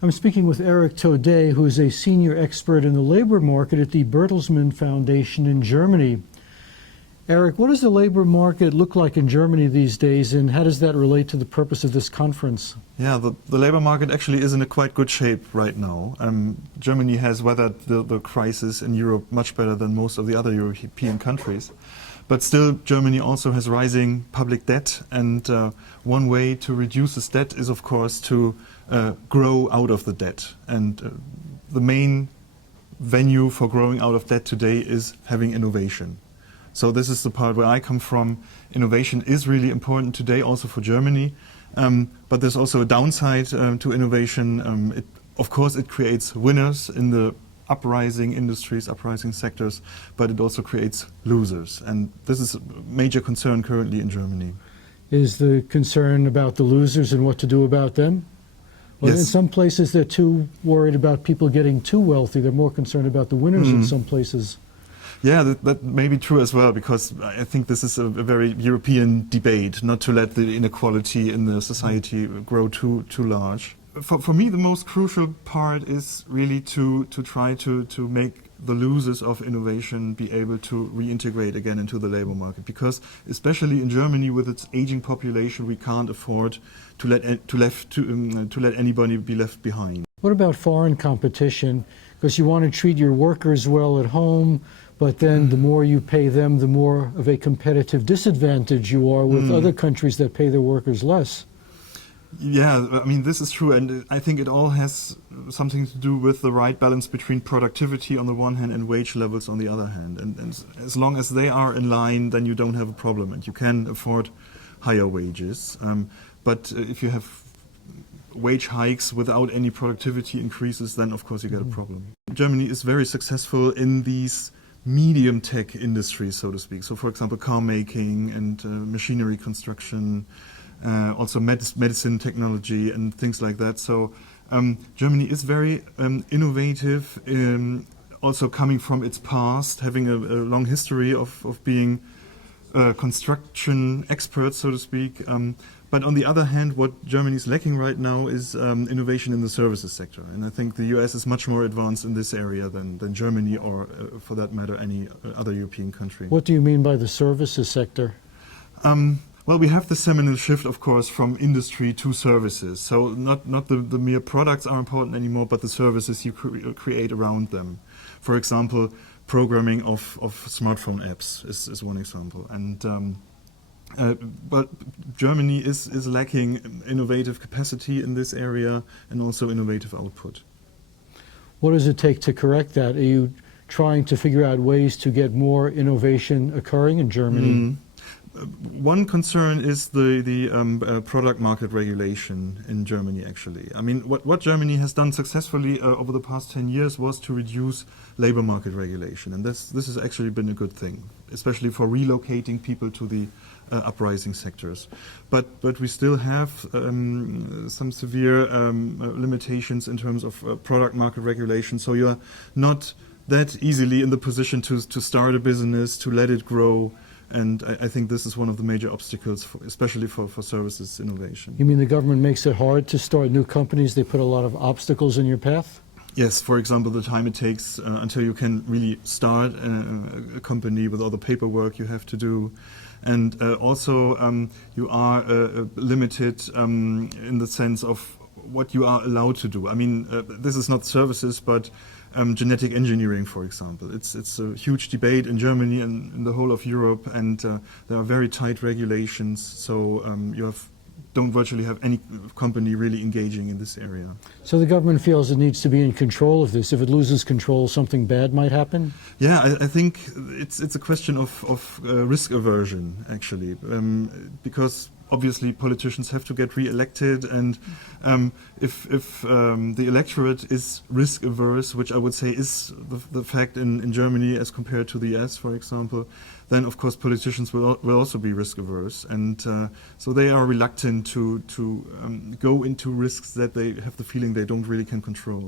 I'm speaking with Eric Thode, who is a senior expert in the labor market at the Bertelsmann Foundation in Germany. Eric, what does the labor market look like in Germany these days, and how does that relate to the purpose of this conference? Yeah, the labor market actually is in a quite good shape right now. Germany has weathered the crisis in Europe much better than most of the other European countries. But still, Germany also has rising public debt, and one way to reduce this debt is, of course, to grow out of the debt. And the main venue for growing out of debt today is having innovation. So this is the part where I come from. Innovation is really important today also for Germany, but there's also a downside to innovation. Of course, it creates winners in the uprising industries, uprising sectors, but it also creates losers. And this is a major concern currently in Germany. Is the concern about the losers and what to do about them? Well, yes. In some places they're too worried about people getting too wealthy. They're more concerned about the winners in some places. Yeah, that may be true as well, because I think this is a very European debate, not to let the inequality in the society grow too large. For me, the most crucial part is really to try to make the losers of innovation be able to reintegrate again into the labor market, because especially in Germany with its aging population, we can't afford to let anybody be left behind. What about foreign competition? Because you want to treat your workers well at home, but then the more you pay them, the more of a competitive disadvantage you are with other countries that pay their workers less. Yeah, I mean, this is true, and I think it all has something to do with the right balance between productivity on the one hand and wage levels on the other hand. And as long as they are in line, then you don't have a problem, and you can afford higher wages. But if you have wage hikes without any productivity increases, then of course you get a problem. Germany is very successful in these medium tech industries, so to speak. So for example, car making and machinery construction, also medicine technology and things like that. So Germany is very innovative, also coming from its past, having a long history of being construction experts, so to speak. But on the other hand, what Germany is lacking right now is innovation in the services sector. And I think the US is much more advanced in this area than Germany or, for that matter, any other European country. What do you mean by the services sector? Well, we have the seminal shift, of course, from industry to services. So not the mere products are important anymore, but the services you create around them. For example, programming of smartphone apps is one example. And but Germany is lacking innovative capacity in this area and also innovative output. What does it take to correct that? Are you trying to figure out ways to get more innovation occurring in Germany? One concern is the product market regulation in Germany, actually. I mean, what Germany has done successfully over the past 10 years was to reduce labor market regulation. And this has actually been a good thing, especially for relocating people to the uprising sectors. But we still have some severe limitations in terms of product market regulation. So you're not that easily in the position to start a business, to let it grow. And I think this is one of the major obstacles, especially for services innovation. You mean the government makes it hard to start new companies? They put a lot of obstacles in your path? Yes, for example, the time it takes until you can really start a company with all the paperwork you have to do. And also you are limited in the sense of what you are allowed to do. I mean, this is not services, but genetic engineering, for example. It's a huge debate in Germany and in the whole of Europe, and there are very tight regulations, so you don't virtually have any company really engaging in this area. So the government feels it needs to be in control of this. If it loses control, something bad might happen? Yeah, I think it's a question of risk aversion, actually, because obviously politicians have to get re-elected, and if the electorate is risk averse, which I would say is the fact in Germany as compared to the US, for example, then of course politicians will also be risk averse, and so they are reluctant to go into risks that they have the feeling they don't really can control.